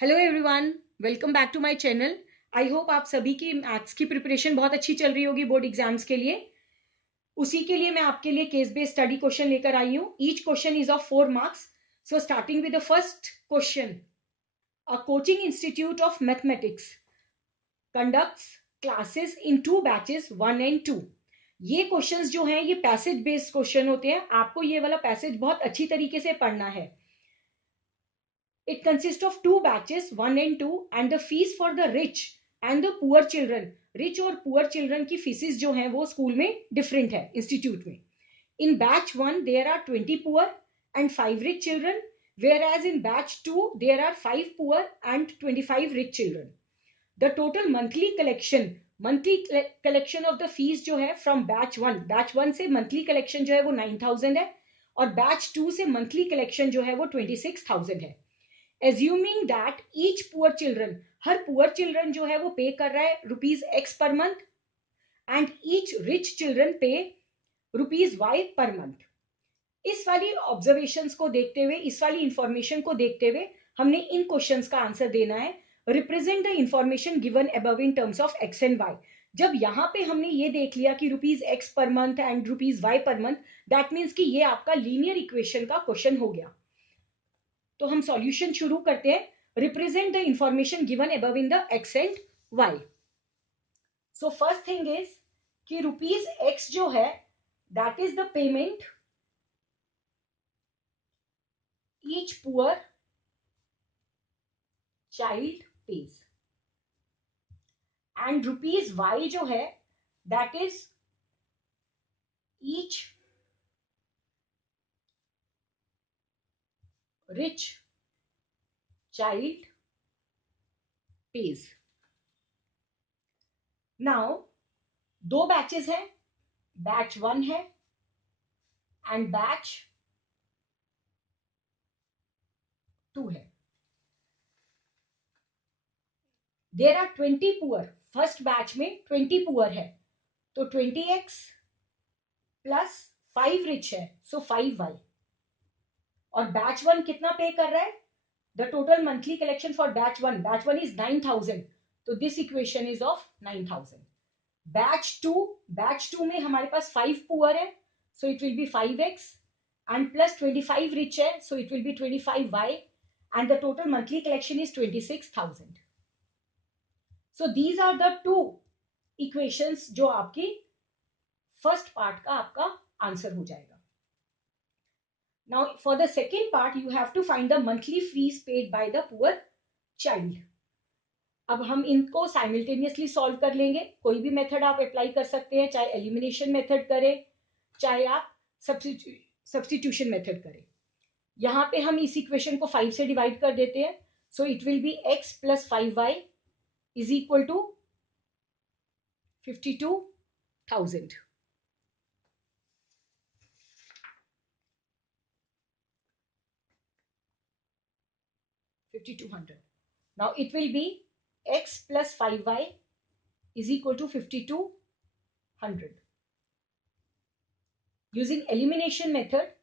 Hello everyone, welcome back to my channel. I hope आप सभी की मैथ्स की प्रिपरेशन बहुत अच्छी चल रही होगी बोर्ड एग्जाम्स के लिए। उसी के लिए मैं आपके लिए केस बेस्ड स्टडी क्वेश्चन लेकर आई हूँ। Each question is of 4 marks. So starting with the first question. A coaching institute of mathematics conducts classes in 2 batches 1 and 2। ये क्वेश्चंस जो हैं ये पैसेज बेस्ड क्वेश्चन होते हैं। आपको ये वाला पैसेज बहुत अच्छी तरीके से पढ़ना है। It consists of 2 batches, 1 and 2, and the fees for the rich and the poor children. Rich और poor children की फीसिस जो हैं वो स्कूल में डिफरेंट है इंस्टीट्यूट में. In batch 1 there are 20 poor and 5 rich children, whereas in batch 2 there are 5 poor and 25 rich children. The total monthly collection of the fees जो है from batch 1 से monthly collection जो है वो 9,000 है और batch 2 से monthly collection जो है वो 26,000 है. Assuming that each poor children, her poor children जो है वो पे कर रहा है ₹X per month and each rich children पे ₹Y per month. इस वाली ऑब्जर्वेशंस को देखते हुए, इस वाली इंफॉर्मेशन को देखते हुए हमने इन क्वेश्चंस का आंसर देना है. Represent the information given above in terms of x and y. जब यहाँ पे हमने ये देख लिया कि ₹X per month and ₹Y per month, that means कि ये आपका लीनियर इक्वेशन का क्वेश्चन हो गया. तो हम सॉल्यूशन शुरू करते हैं. Represent the information given above in the x and y. So first thing is कि ₹X जो है that is the payment each poor child pays, and ₹Y जो है that is each rich child pays. Now दो batches हैं, batch 1 है and batch 2 है. There are 20 poor. First batch में 20 पुअर है तो 20x प्लस 5 रिच है सो 5y. और बैच 1 कितना पे कर रहा है? The total monthly collection for batch one is 9,000. तो this equation is of 9,000. Batch two में हमारे पास 5 पुअर है so it will be 5x and plus 25 rich है so it will be 25y and the total monthly collection is 26,000. So these are the two equations जो आपकी first part का आपका answer हो जाएगा. Now for the second part you have to find the monthly fees paid by the poor child. अब हम इनको simultaneously solve कर लेंगे. कोई भी मेथड आप अप्लाई कर सकते हैं, चाहे एलिमिनेशन मेथड करें चाहे आप सब्स्टिट्यूशन मेथड करें. यहां पे हम इस इक्वेशन को 5 से डिवाइड कर देते हैं. So it will be x plus 5y is equal to 52,000. 5200. Now it will be x plus 5y is equal to 5200. Using elimination method,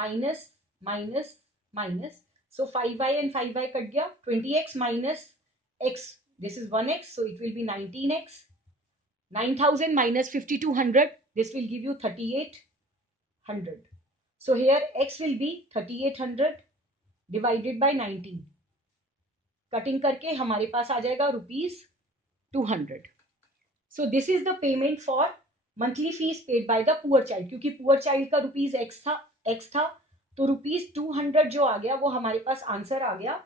minus minus minus, so 5y and 5y cut गया. 20x minus x, this is 1x, so it will be 19x. 9,000 minus 5200, this will give you 3,800. So here x will be 3,800 divided by 19. Cutting करके हमारे पास आ जाएगा ₹200. So this is the payment for monthly fees paid by the poor child. क्योंकि poor child का ₹X था तो ₹200 जो आ गया वो हमारे पास आंसर आ गया.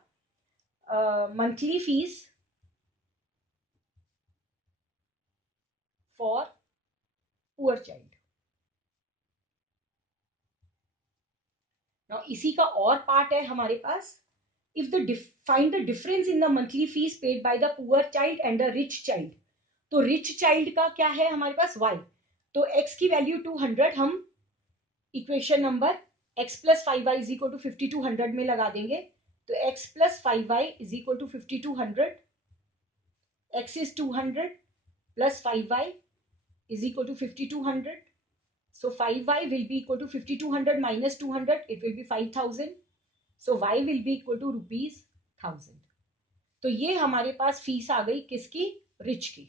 Monthly fees for poor child. Now इसी का और पार्ट है हमारे पास. If the find the difference in the monthly fees paid by the poor child and the rich child. तो रिच चाइल्ड का क्या है हमारे पास? y. तो x की वैल्यू 200 हम equation number x plus 5y is equal to 5200 में लगा देंगे. तो x plus 5y is equal to 5200. x is 200 plus 5y is equal to 5200. So 5y will be equal to 5200 minus 200. It will be 5000. So y will be equal to rupees 1000. तो ये हमारे पास fees आ गई किसकी? Rich की.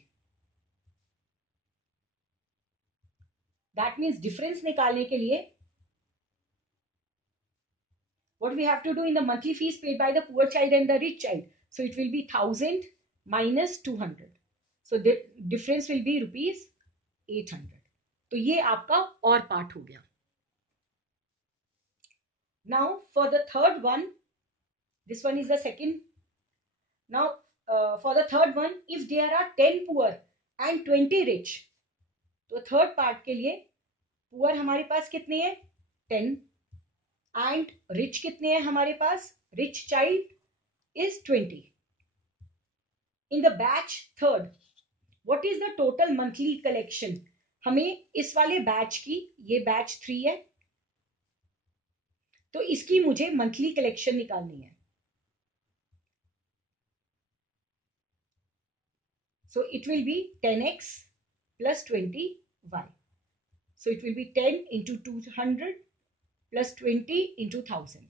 That means difference निकालने के लिए what we have to do in the monthly fees paid by the poor child and the rich child. So it will be 1000 minus 200. So the difference will be rupees 800. तो ये आपका और part हो गया. Now for the third one, this one is the second. Now for the third one, if there are 10 poor and 20 rich, तो third part के लिए poor हमारे पास कितने हैं? 10 एंड रिच कितने हैं हमारे पास? Rich child is 20. In the batch third, what is the total monthly collection? हमें इस वाले बैच की, ये बैच 3 है, तो इसकी मुझे मंथली कलेक्शन निकालनी है. So it will be 10x plus 20y. So it will be 10 into 200 plus 20 into 1000.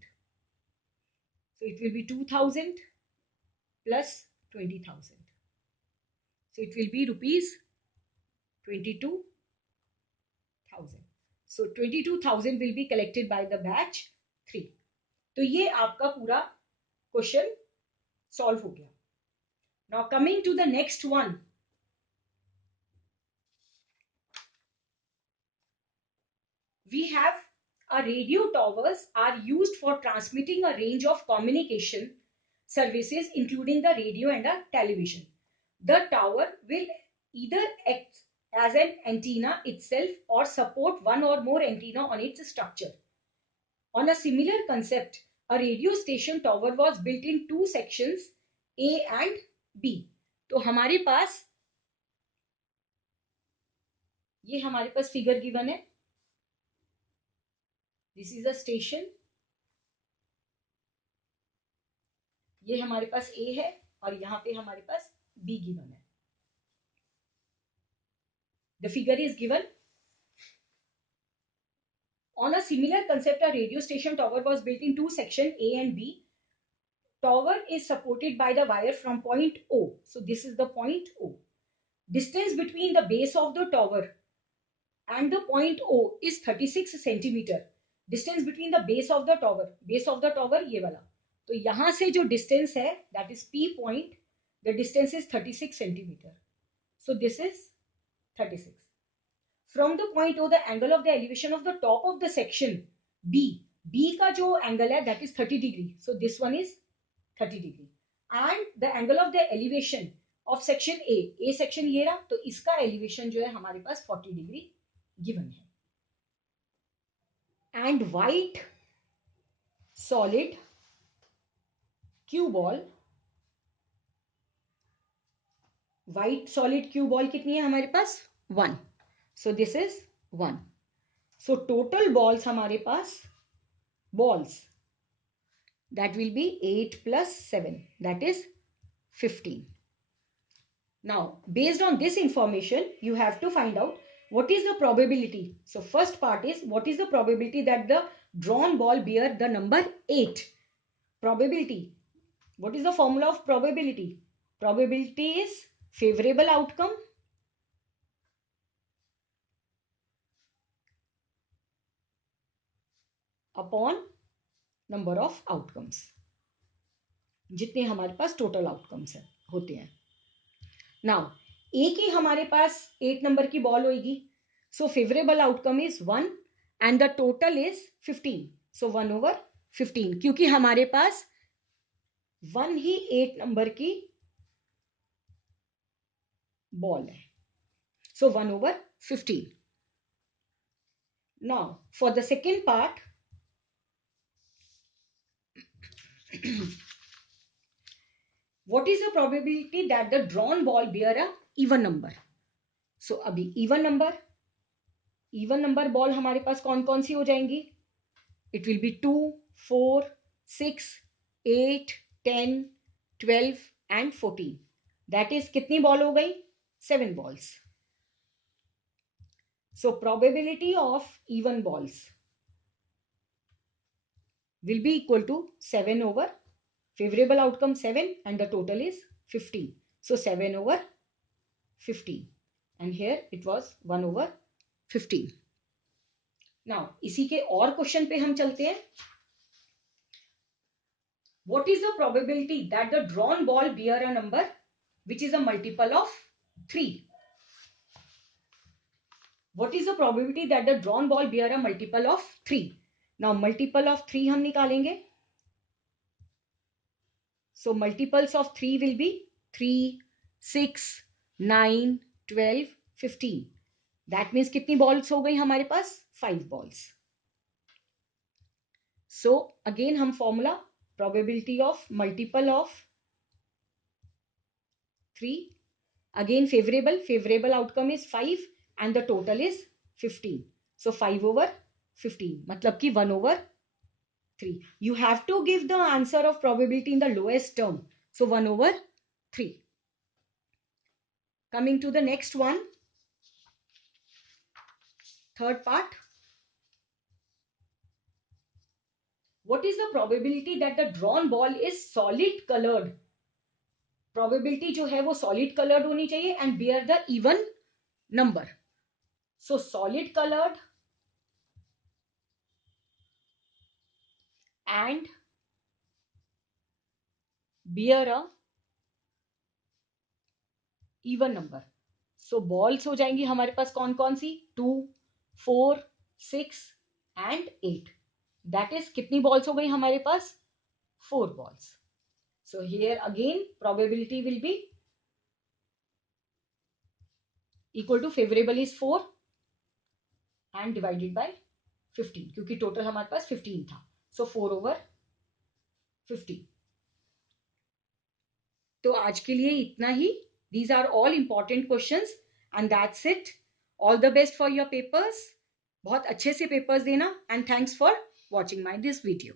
So it will be 2000 plus 20,000. So it will be rupees 22,000. So 22,000 will be collected by the batch 3. तो ये आपका पूरा question solve हो गया. Now coming to the next one. We have a radio towers are used for transmitting a range of communication services including the radio and the television. The tower will either act as an antenna itself or support one or more antenna on its structure. On a similar concept, a radio station tower was built in two sections, A and B. तो हमारे पास ये हमारे पास figure given है. This is a station. ये हमारे पास A है और यहाँ पे हमारे पास B गिवन है. The figure is given. On a similar concept, a radio station tower was built in two sections, A and B. Tower is supported by the wire from point O. So this is the point O. Distance between the base of the tower and the point O is 36 centimeter. Distance between the base of the tower ये वाला, तो यहां से जो distance है, that is P point, the distance is 36 centimeter. So this is 36. From the point O, the angle of the elevation of the top of the section B का जो angle है, that is 30 degree. So this one is 30 degree. And the angle of the elevation of section A section ये रहा, तो इसका elevation जो है हमारे पास 40 degree given है. And white solid cue ball, white solid cue ball कितनी है हमारे पास? 1. So this is 1. So total balls हमारे पास, balls, that will be 8 plus 7, that is 15. Now based on this information you have to find out what is the probability. So first part is what is the probability that the drawn ball bear the number 8. Probability. What is the formula of probability? Probability is favorable outcome upon number of outcomes. जितने हमारे पास total outcomes है होते हैं. Now एक ही हमारे पास 8 number की ball होगी. So favourable outcome is 1 and the total is 15. सो 1/15, क्योंकि हमारे पास 1 ही 8 नंबर की बॉल है. सो 1/15. Now for the second part, what is the probability that the drawn ball bear a even number? So अभी even number ball हमारे पास कौन कौन सी हो जाएंगी? It will be 2, 4, 6, 8, 10, 12 and 14. That is कितनी बॉल हो गई? 7 balls. So probability of even balls will be equal to 7 over favorable outcome 7 and the total is 15. So 7 over 15 and here it was 1 over 15. Now इसी के और question पे हम चलते हैं. What is the probability that the drawn ball bear a number which is a multiple of 3? What is the probability that the drawn ball bear a multiple of 3? Now multiple of 3 हम निकालेंगे. So multiples of 3 will be 3, 6, 9, 12, 15. That means कितनी balls हो गई हमारे पास? 5 balls. So again हम formula probability of multiple of 3. Again favorable outcome is 5 and the total is 15. So 5 over 15 मतलब कि 1 over 3. You have to give the answer of probability in the lowest term. So 1 over 3. Coming to the next one. Third part. What is the probability that the drawn ball is solid colored? Probability जो है वो solid colored होनी चाहिए and bear the even number. So solid colored and bear a even number. So balls हो जाएंगी हमारे पास कौन कौन सी? 2, 4, 6 and 8. That is कितनी balls हो गई हमारे पास? 4 balls. So here again probability will be equal to favorable is 4 and divided by 15 क्योंकि total हमारे पास 15 था. So 4 over 15. तो आज के लिए इतना ही. These are all important questions and that's it. All the best for your papers. बहुत अच्छे से papers देना and thanks for watching my this video.